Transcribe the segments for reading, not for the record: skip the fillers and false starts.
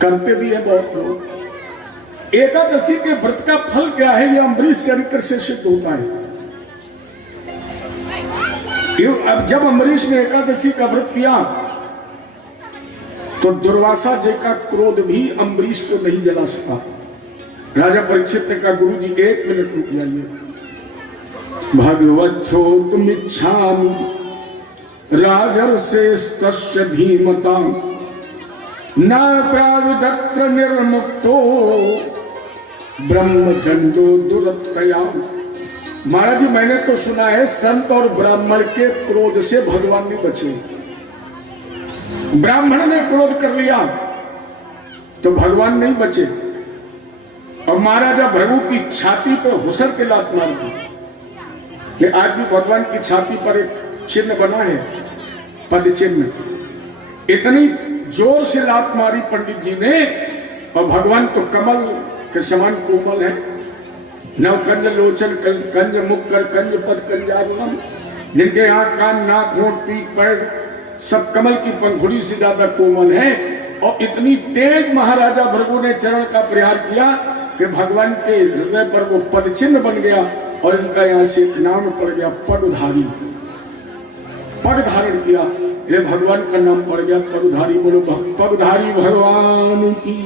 करते भी है बहुत लोग। एकादशी के व्रत का फल क्या है, यह अम्बरीश चरित्र से सिद्ध होता है। अब जब अम्बरीश ने एकादशी का व्रत किया तो दुर्वासा जी का क्रोध भी अम्बरीश को नहीं जला सका। राजा परीक्षित ने कहा, गुरु जी 1 मिनट रुक जाइए। भगवच्छोकमिच्छामि राजर्षेस्तस्य धीमतां न प्राविदत्र निर्मुक्तो ब्रह्मदंडो दुरत्तया। महाराज जी, मैंने तो सुना है संत और ब्राह्मण के क्रोध से भगवान नहीं बचे। ब्राह्मण ने क्रोध कर लिया तो भगवान नहीं बचे। और महाराजा भृगु की छाती पर हुसर के लात मार दी। ये आज भी भगवान की छाती पर एक चिन्ह बना है, पद चिन्ह। इतनी जोर से लात मारी पंडित जी ने, और भगवान तो कमल के समान कोमल है। नव कंज लोचन कंज मुख कर कंज पद कंजारुणम, जिनके यहाँ कान नाक होंठ पीठ पैर सब कमल की पंखुड़ी से ज्यादा कोमल है। और इतनी तेज महाराजा भृगु ने चरण का प्रहार किया कि भगवान के हृदय पर वो पद चिन्ह बन गया और इनका यहाँ से एक नाम पड़ गया, पदधारी। पद धारण किया, ये भगवान का नाम पड़ गया पदधारी। बोलो पदधारी भगवान की।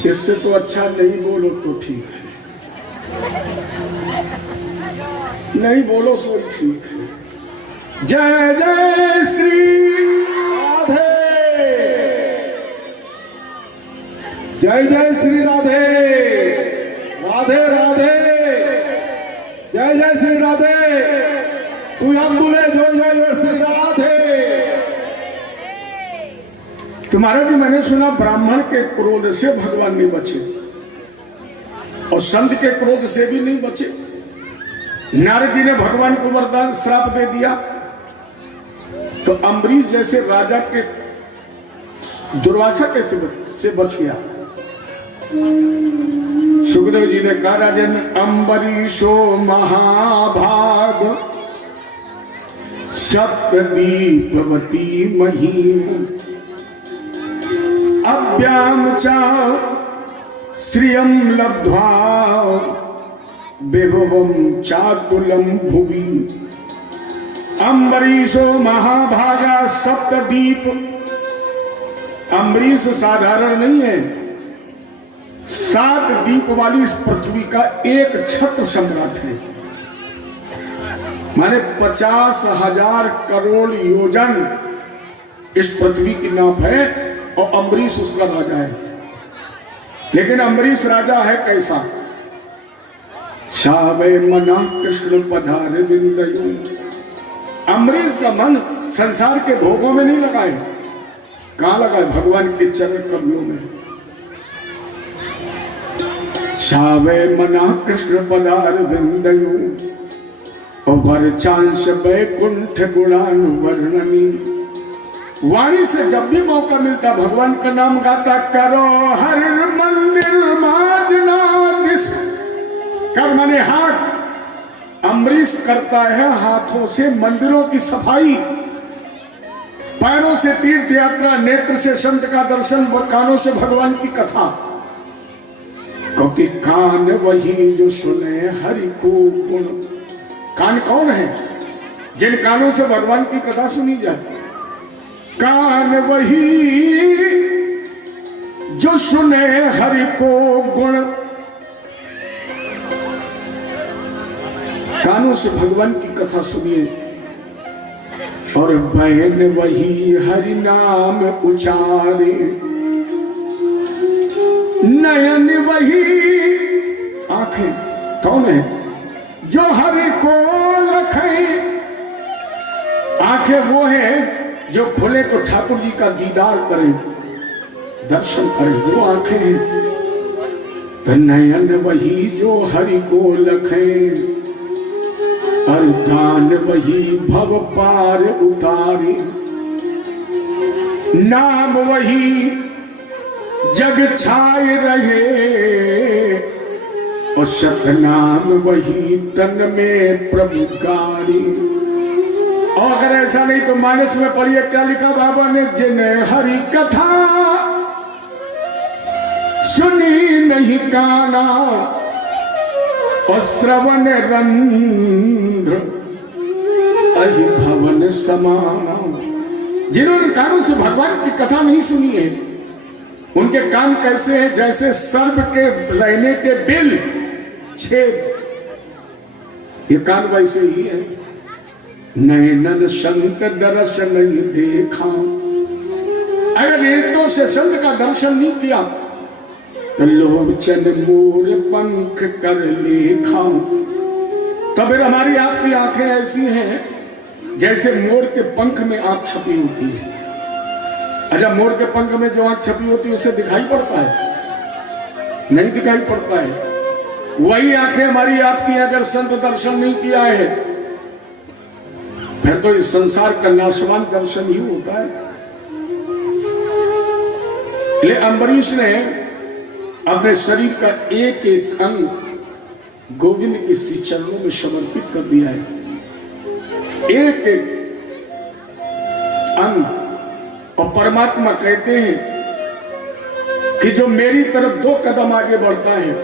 इससे तो अच्छा नहीं बोलो तो ठीक है, नहीं बोलो तो ठीक है। जय जय श्री राधे, जय जय श्री राधे, राधे राधे, जय जय श्री राधे। तू अंदुले जय जय श्री राधे। तो महाराज जी, मैंने सुना ब्राह्मण के क्रोध से भगवान नहीं बचे और संत के क्रोध से भी नहीं बचे। नारद जी ने भगवान को वरदान श्राप दे दिया तो अम्बरीश जैसे राजा के दुर्वासा कैसे से बच गया। सुखदेव जी ने कहा, राजन अम्बरीशो महाभाग सप्तदीपवती महीम अभ्याम चा श्रियम लब्ध्वा विभवम चातुलम भुवि। अम्बरीशो महाभागा सप्तदीप। अम्बरीश साधारण नहीं है, 7 दीप वाली इस पृथ्वी का एक छत्र सम्राट है। माने 50,000 करोड़ योजन इस पृथ्वी की नाप है और अम्बरीश उसका राजा है। लेकिन अम्बरीश राजा है कैसा? शावे मना कृष्ण पधार विंदयु। अम्बरीश का मन संसार के भोगों में नहीं लगाए, कहां लगाए? भगवान के चरण कमलों में। शावे मना कृष्ण पधार विंदयु और चांस वैकुंठ गुणानुवर्णनी। वाणी से जब भी मौका मिलता भगवान का नाम गाता। करो हर मंदिर माजना दिस कर मने हाथ। अम्बरीश करता है हाथों से मंदिरों की सफाई, पैरों से तीर्थ यात्रा, नेत्र से संत का दर्शन व कानों से भगवान की कथा। क्योंकि कान वही जो सुने हरि को गुण। कान कौन है? जिन कानों से भगवान की कथा सुनी जाए। कान वही जो सुने हरि को गुण। कानों से भगवान की कथा सुनिए। और बैन वही हरि नाम उचारे। नयन वही, आंखें कौन है? जो हरि को लखे। आंखें वो है जो खुले तो ठाकुर जी का दीदार करें, दर्शन करें, वो आंखें हैं। नयन वही जो हरि को लखे। और दान वही भव पार उतारे। नाम वही जग छाए रहे। और सतनाम वही तन में प्रभु कारी। और अगर ऐसा नहीं तो मानस में पढ़िए क्या लिखा बाबा ने, जिन्हें हरि कथा सुनी नहीं काना और श्रवण रंध्र अहि भवन समाना। जिन्होंने कानों से भगवान की कथा नहीं सुनी है, उनके कान कैसे हैं, जैसे सर्प के रहने के बिल छेद, ये कान वैसे ही है। नैनन संत दर्शन नहीं देखा, अगर नेत्रों से संत का दर्शन नहीं किया तो लोचन मोर पंख कर लेखा। तो फिर हमारी आपकी आंखें ऐसी हैं जैसे मोर के पंख में आंख छपी होती है। अच्छा, मोर के पंख में जो आंख छपी होती है उसे दिखाई पड़ता है? नहीं दिखाई पड़ता है। वही आंखें हमारी आपकी, अगर संत दर्शन नहीं किया है फिर तो इस संसार का नाशवान दर्शन ही होता है। ले अम्बरीश ने अपने शरीर का एक एक अंग गोविंद के श्री चरणों में समर्पित कर दिया है, एक एक अंग। और परमात्मा कहते हैं कि जो मेरी तरफ 2 कदम आगे बढ़ता है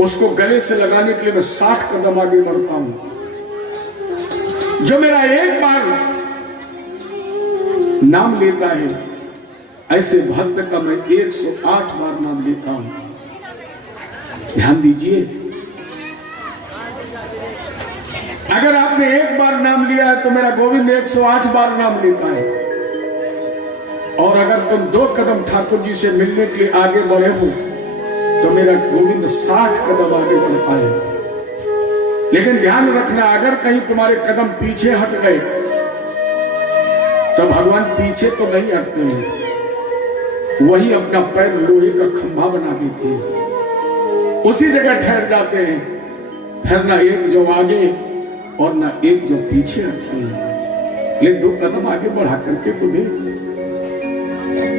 उसको गले से लगाने के लिए मैं 60 कदम आगे बढ़ता हूं। जो मेरा एक बार नाम लेता है, ऐसे भक्त का मैं 108 बार नाम लेता हूं। ध्यान दीजिए, अगर आपने एक बार नाम लिया है तो मेरा गोविंद 108 बार नाम लेता है। और अगर तुम 2 कदम ठाकुर जी से मिलने के लिए आगे बढ़े हो तो मेरा गोविंद 60 कदम आगे बढ़ता है। लेकिन ध्यान रखना, अगर कहीं तुम्हारे कदम पीछे हट गए तो भगवान पीछे तो नहीं हटते हैं, वही अपना पैर लोहे का खंभा बना देते हैं, उसी जगह ठहर जाते हैं। फिर ना एक जो आगे और ना एक जो पीछे हटते हैं। लेकिन 2 कदम आगे बढ़ा करके तो दे।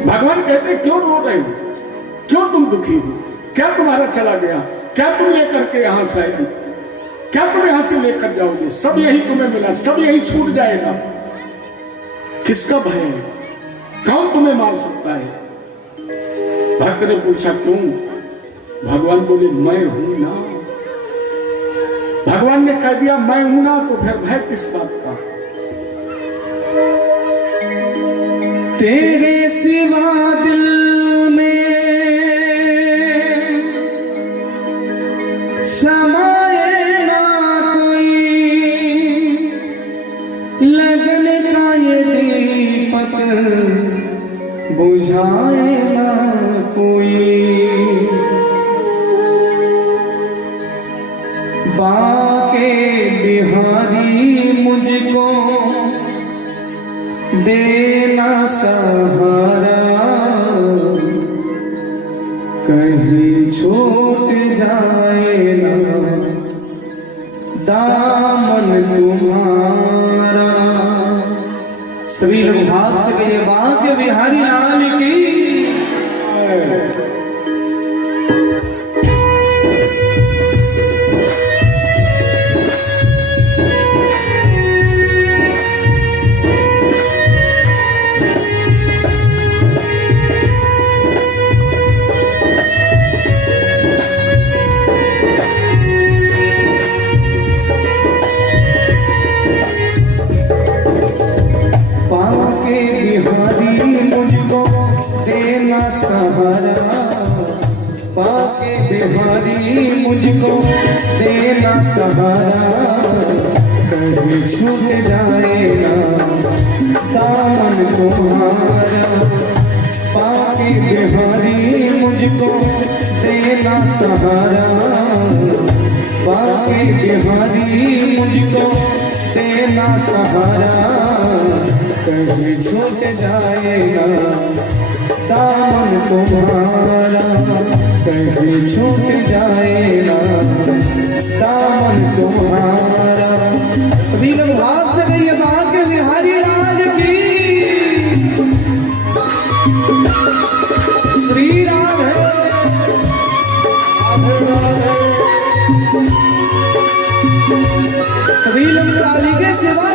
भगवान कहते क्यों रो रहे हो, क्यों तुम दुखी हो, क्या तुम्हारा चला गया, क्या तुम लेकर के यहां से आए, क्या तुम यहां से लेकर जाओगे, सब यही तुम्हें मिला, सब यही छूट जाएगा। किसका भय है, कौन तुम्हें मार सकता है? भक्त ने पूछा क्यों? भगवान बोले मैं हूं ना। भगवान ने कह दिया मैं हूं ना, तो फिर भय किस बात का? तेरे सिवा दिल में समाए ना कोई, लगन का ये दीपक बुझाए ना कोई। बाके बिहारी मुझको देना सहारा, कहीं छूट जाए ना दामन तुम्हारा। सभी लोग भाव से कहिए बाके बिहारी लाल की। बाके बिहारी मुझको देना सहारा, बाके बिहारी मुझको देना सहारा, कहीं छूट जाए ना दामन तुम्हारा। बाके बिहारी मुझको देना सहारा, बाके बिहारी मुझको देना सहारा, कहीं छूट जाएगा दामन तुम्हारा, कहीं छूट जाएगा दामन तुम्हारा। सभी लोग हाथ से कहिए बाके बिहारी लाल की। श्री राधे सभी लोग ताली के सेवा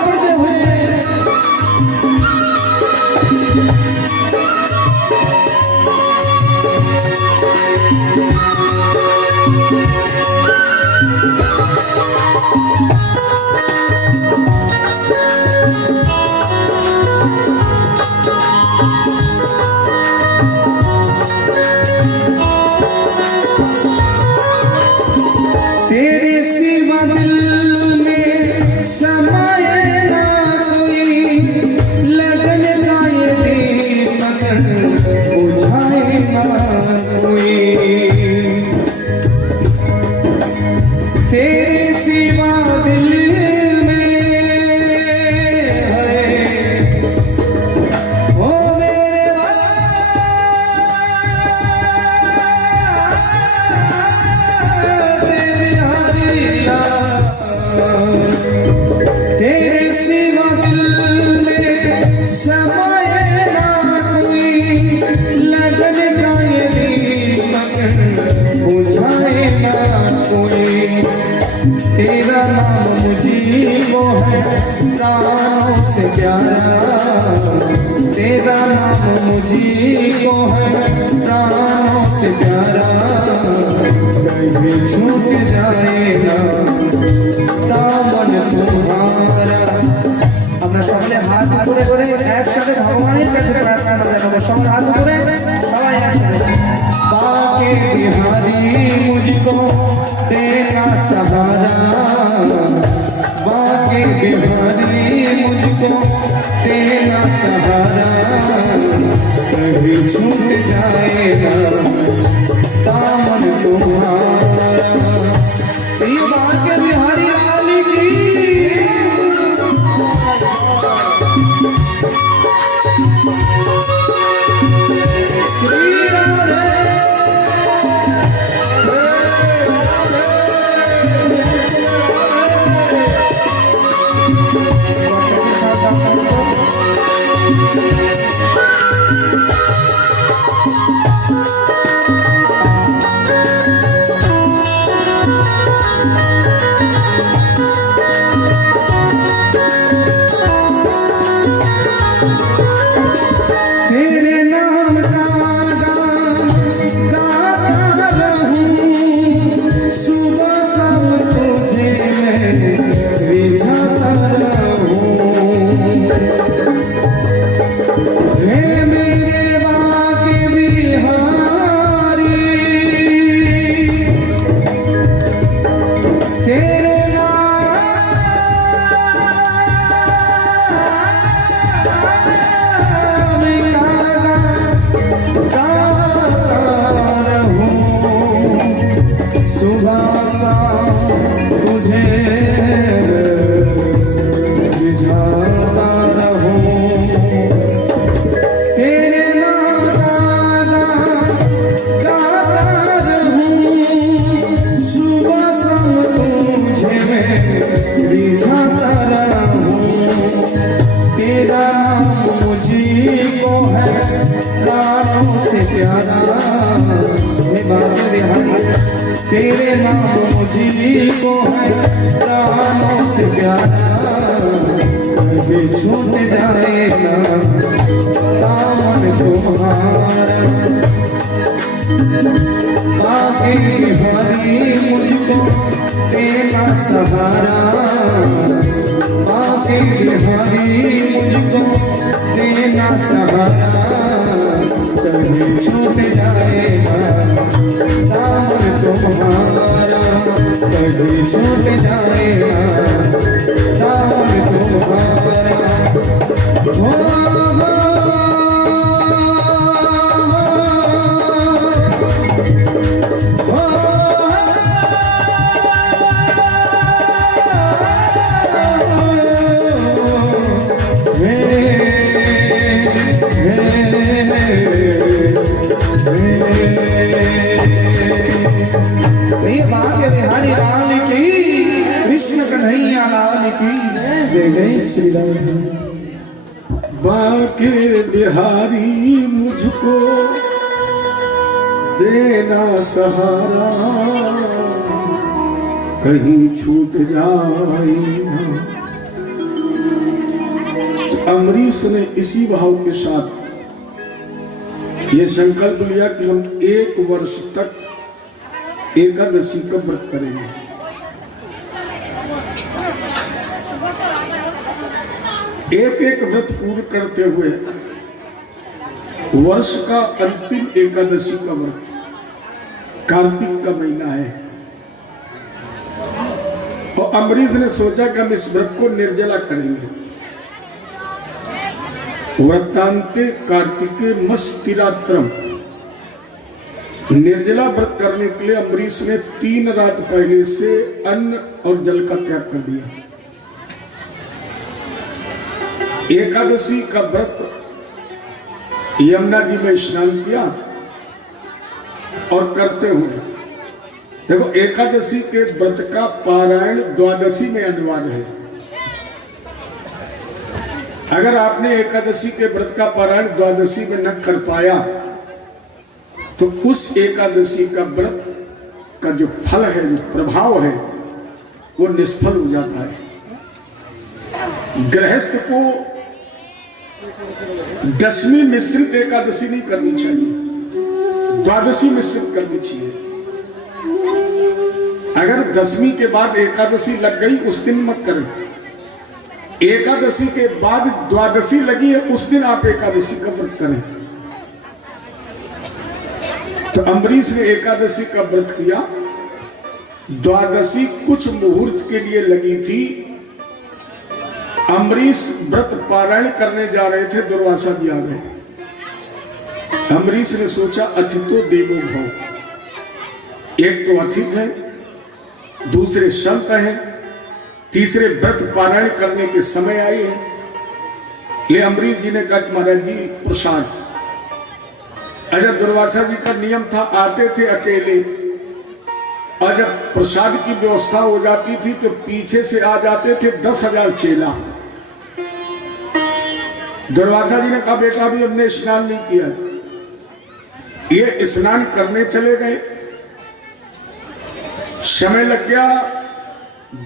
प्राणों से प्यारा, तेरा नाम मुझी को है प्राणों से प्यारा, कहीं छूट जाएगा दामन तुम्हारा। আমরা সকলে হাত উপরে করে একসাথে ভগবানের কাছে প্রার্থনা জানাবো। সকলে হাত উপরে, সবাই একসাথে। बाके बिहारी मुझको तेरा सहारा, बाके बिहारी मुझको तेरा सहारा, कभी छूट जाएगा दामन तुम्हारा। ये बाके बिहारी लाल की श्री राधे। तेरे नाम का गान गाता रहूं, सुबह शाम तुझे मैं रिझाता रहूं। हे मेरे बाके बिहारी, तेरे सुबह शाम तुझे रिझाता रहूं। तेरे नाम गाता रहूं, सुबह शाम तुझे मैं रिझाता रहूं। तेरा नाम मुझको है प्राणों से प्यारा, हे बाके बिहारी तेरे नाम मुझको है प्राणों से प्यारा, कभी छूट जाएगा दामन तुम्हारा। बाके बिहारी मुझको तेरा सहारा, बाके बिहारी मुझको तेरा सहारा, कभी छूट जाएगा दामन तुम्हारा, कभी छूट जाएगा दामन तुम्हारा। हो बाके बिहारी लाल की, कृष्ण कन्हैया लाल की जय जय श्री राम। बाके बिहारी मुझको देना सहारा, कहीं छूट जाए ना। अमरीश ने इसी भाव के साथ ये संकल्प लिया कि हम 1 वर्ष तक एकादशी का व्रत करेंगे। एक व्रत पूर्ण करते हुए वर्ष का अंतिम एकादशी का व्रत, कार्तिक का महीना है, और अमरीश ने सोचा कि हम इस व्रत को निर्जला करेंगे। व्रतांते कार्तिके मस्तिरात्रम, निर्जला व्रत करने के लिए अमरीश ने 3 रात पहले से अन्न और जल का त्याग कर दिया। एकादशी का व्रत यमुना जी में स्नान किया और करते हुए देखो, एकादशी के व्रत का पारायण द्वादशी में अनिवार्य है। अगर आपने एकादशी के व्रत का पारायण द्वादशी में न कर पाया तो उस एकादशी का व्रत का जो फल है, जो प्रभाव है, वो निष्फल हो जाता है। गृहस्थ को दसवीं मिश्रित एकादशी नहीं करनी चाहिए, द्वादशी मिश्रित करनी चाहिए। अगर दसवीं के बाद एकादशी लग गई उस दिन मत करें, एकादशी के बाद द्वादशी लगी है उस दिन आप एकादशी का व्रत करें। तो अम्बरीश ने एकादशी का व्रत किया, द्वादशी कुछ मुहूर्त के लिए लगी थी। अम्बरीश व्रत पारायण करने जा रहे थे, दुर्वासा जी आ गए। अम्बरीश ने सोचा अतिथो देवो भव, एक तो अतिथि है, दूसरे संत हैं, तीसरे व्रत पारायण करने के समय आए हैं। ले अम्बरीश जी ने कहा महाराज जी प्रसाद। अजब दुर्वासा जी का नियम था, आते थे अकेले, और जब प्रसाद की व्यवस्था हो जाती थी तो पीछे से आ जाते थे 10,000 चेला। दुर्वासा जी ने कहा बेटा अभी हमने स्नान नहीं किया। ये स्नान करने चले गए, समय लग गया,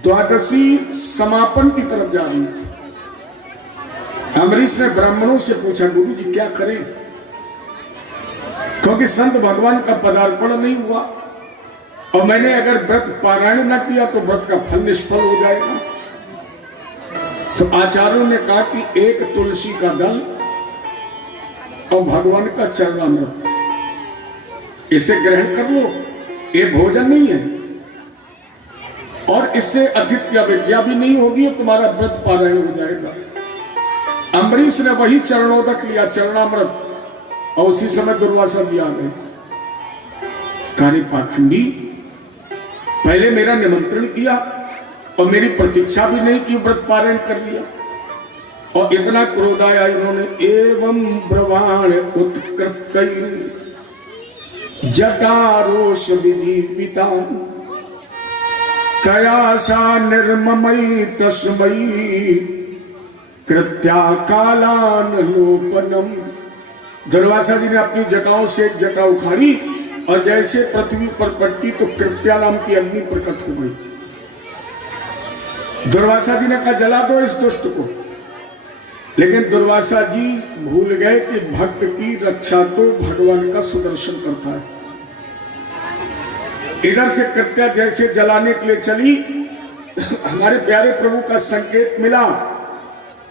द्वादशी समापन की तरफ जा रही थी। अम्बरीश ने ब्राह्मणों से पूछा गुरु जी क्या करें, क्योंकि संत भगवान का पदार्पण नहीं हुआ और मैंने अगर व्रत पारायण न किया तो व्रत का फल निष्फल हो जाएगा। तो आचार्यों ने कहा कि एक तुलसी का दल और भगवान का चरणामृत, इसे ग्रहण कर लो, ये भोजन नहीं है और इससे अधिक की अवज्ञा भी नहीं होगी, तुम्हारा व्रत पारायण हो जाएगा। अम्बरीश ने वही चरणोदक लिया, चरणामृत, और उसी समय दुर्वासा जी आ गए। कार्य पाखंडी, पहले मेरा निमंत्रण किया और मेरी प्रतीक्षा भी नहीं की, व्रत पारायण कर लिया। और इतना क्रोध आया इन्होंने, एवं ब्रवाण उत्कृत जटारोष विधि पिता कयासा निर्ममयी तस्मयी कृत्या कालान लोपनम। दुर्वासा जी ने अपनी जटाओं से एक जटा उखाड़ी और जैसे पृथ्वी पर पट्टी तो कृत्या नाम की अग्नि प्रकट हो गई। दुर्वासा जी ने कहा जला दो इस दुष्ट को, लेकिन दुर्वासा जी भूल गए कि भक्त की रक्षा तो भगवान का सुदर्शन करता है। इधर से कृत्या जैसे जलाने के लिए चली, हमारे प्यारे प्रभु का संकेत मिला,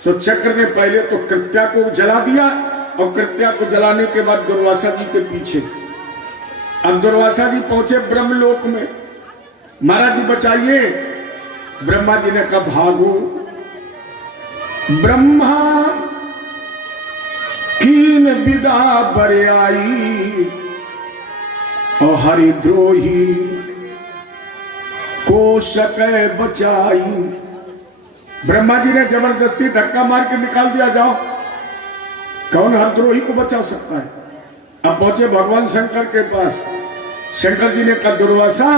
तो चक्र ने पहले तो कृत्या को जला दिया और कृत्या को जलाने के बाद दुर्वासा जी के पीछे। अब दुर्वासा जी पहुंचे ब्रह्मलोक में, महाराज जी बचाइए। ब्रह्मा जी ने कहा भागो। ब्रह्मा कीन विदा बरे आई और हरिद्रोही को सके बचाई। ब्रह्मा जी ने जबरदस्ती धक्का मार के निकाल दिया, जाओ, कौन हरिद्रोही को बचा सकता है। अब पहुंचे भगवान शंकर के पास। शंकर जी ने कहा दुर्वासा,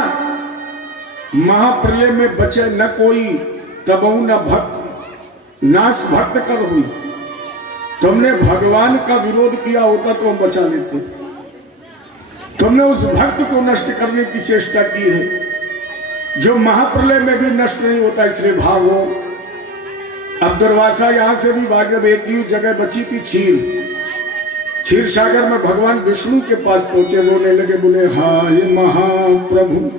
महाप्रलय में बचे न कोई, तबहु न भक्त, नाश भक्त कर हुई। तुमने भगवान का विरोध किया होता तो हम बचा लेते, तुमने उस भक्त को नष्ट करने की चेष्टा की है जो महाप्रलय में भी नष्ट नहीं होता, इसलिए भागो। अब दुर्वासा यहां से भी भागे। एक ही जगह बची थी क्षीर सागर में भगवान विष्णु के पास पहुंचे, रोने लगे, बोले हाय महाप्रभु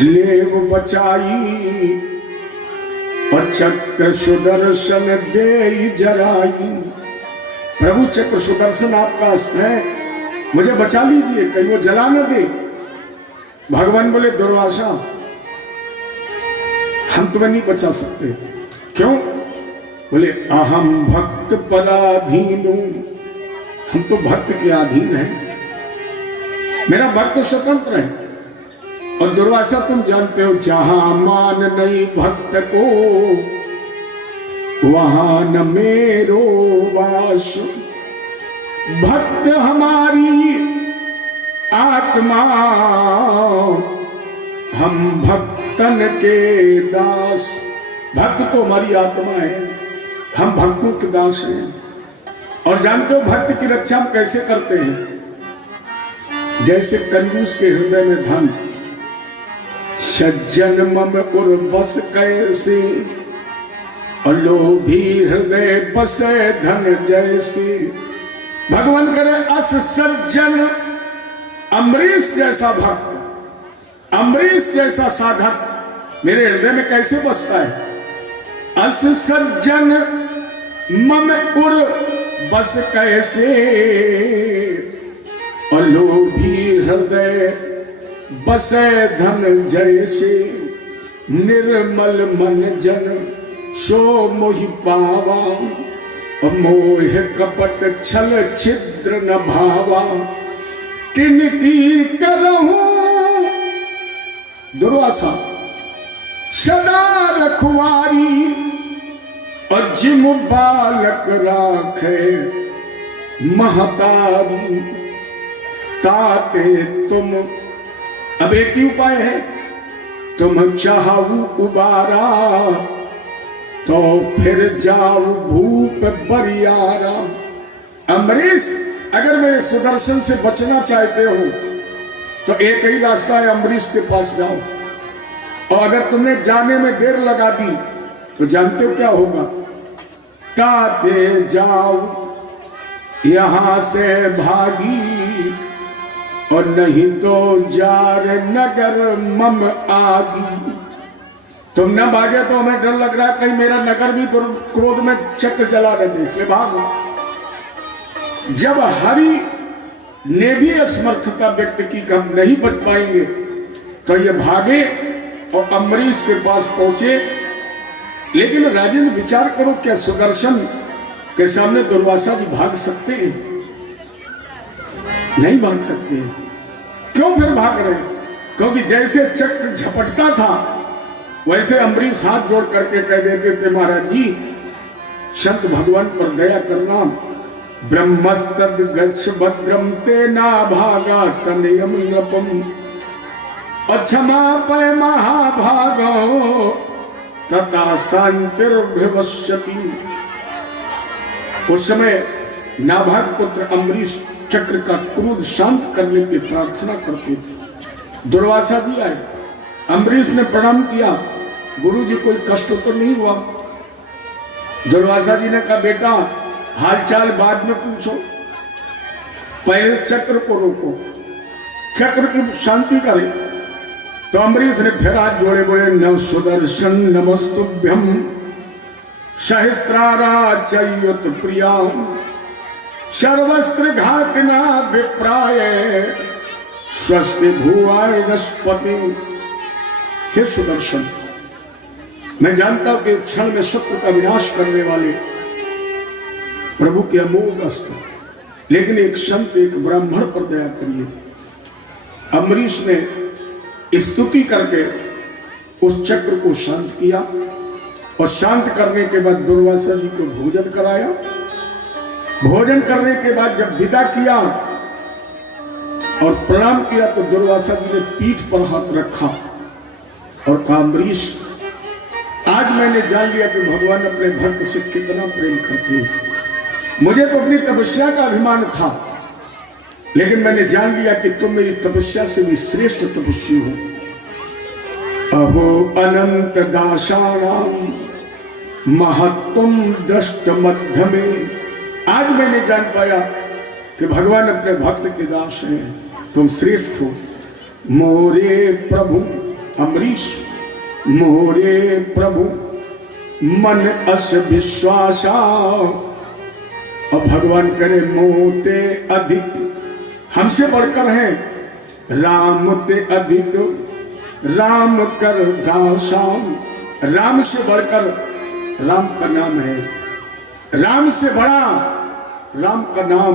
लेव बचाई और चक्र सुदर्शन दे जराई। प्रभु चक्र सुदर्शन आपका अस्त्र है, मुझे बचा लीजिए, कहीं वो जला न दे। भगवान बोले दुर्वासा हम तुम्हें नहीं बचा सकते। क्यों? बोले अहम भक्त पराधीन हूं, हम तो भक्त के अधीन हैं, मेरा भक्त स्वतंत्र है। और दुर्वासा तुम जानते हो जहां मान नहीं भक्त को वहां न मेरो वास। भक्त हमारी आत्मा, हम भक्तन के दास। भक्त तो हमारी आत्मा है, हम भक्तों के दास हैं। और जानते हो भक्त की रक्षा हम कैसे करते हैं? जैसे कंजूस के हृदय में धन, सज्जन मम उर्वस कैसे और लोभी हृदय बसे धन जैसे। भगवान करे अस सज्जन, अम्बरीश जैसा भक्त, अम्बरीश जैसा साधक मेरे हृदय में कैसे बसता है। अस सज्जन मम उर बस कैसे, और लोभी हृदय बसे धन जैसे। निर्मल मन जन सो मोहि पावा, मोह कपट छल छिद्र न भावा। किनकी करहूं दुर्वासा सदा रखवारी, और जिम बालक राखे महतारी। ताते तुम, अब एक ही उपाय है, तुम चाहू उबारा तो फिर जाओ भूप बरियारा। अम्बरीश, अगर मेरे सुदर्शन से बचना चाहते हो तो एक ही रास्ता है, अम्बरीश के पास जाओ। और अगर तुमने जाने में देर लगा दी तो जानते हो क्या होगा। ताते जाओ यहां से भागी, और नहीं तो जार नगर मम आगी। तुम न भागे तो हमें डर लग रहा है कहीं मेरा नगर भी क्रोध में चक्र चला देते, इसलिए भागो। जब हरि ने भी असमर्थता व्यक्त की कि हम नहीं बच पाएंगे तो ये भागे और अम्बरीश के पास पहुंचे। लेकिन राजेंद्र विचार करो, क्या सुदर्शन के सामने दुर्वासा जी भाग सकते हैं? नहीं भाग सकते। क्यों फिर भाग रहे? क्योंकि जैसे चक्र झपटता था वैसे अम्बरीश हाथ जोड़ करके कह देते थे, महाराज जी संत भगवान पर दया करना। ब्रह्मस्तद गच्छ भद्रम तेना भागा तनयम नपम, अक्षमा पय महाभागो तथा शांतिर्भवस्यति। उस समय नाभाग पुत्र अम्बरीश चक्र का क्रोध शांत करने की प्रार्थना करते थे। दुर्वासा भी आए, अम्बरीश ने प्रणाम किया, गुरु जी कोई कष्ट तो नहीं हुआ? दुर्वासा जी ने कहा, बेटा हालचाल बाद में पूछो, पहले चक्र को रोको, चक्र की शांति करे। तो अम्बरीश ने फिर हाथ जोड़े बोले, नव सुदर्शन नमस्तुभ्यम सहस्त्राराच्युत प्रिया, सर्वस्त्र घातना विप्राय स्वस्ति भुवाय नस्पति। हे सुदर्शन, मैं जानता हूं कि क्षण में शत्रु का विनाश करने वाले प्रभु के अमोघ अस्त्र, लेकिन एक संत एक ब्राह्मण पर दया करिए। अम्बरीश ने स्तुति करके उस चक्र को शांत किया, और शांत करने के बाद दुर्वासा जी को भोजन कराया। भोजन करने के बाद जब विदा किया और प्रणाम किया तो दुर्वासा जी ने पीठ पर हाथ रखा और कहा, अम्बरीश आज मैंने जान लिया कि भगवान अपने भक्त से कितना प्रेम करते हैं। मुझे तो अपनी तपस्या का अभिमान था, लेकिन मैंने जान लिया कि तुम मेरी तपस्या से भी श्रेष्ठ तपस्वी हो। अहो अनंत दासानाम महत्तम दृष्ट मध्यमे। आज मैंने जान पाया कि भगवान अपने भक्त के दास हैं, तुम श्रेष्ठ हो। मोरे प्रभु अम्बरीश, मोरे प्रभु मन अस विश्वासा। और भगवान करे मोते अधिक, हमसे बढ़कर है राम ते अधिक, राम कर दासा। राम से बढ़कर राम का नाम है, राम से बड़ा राम का नाम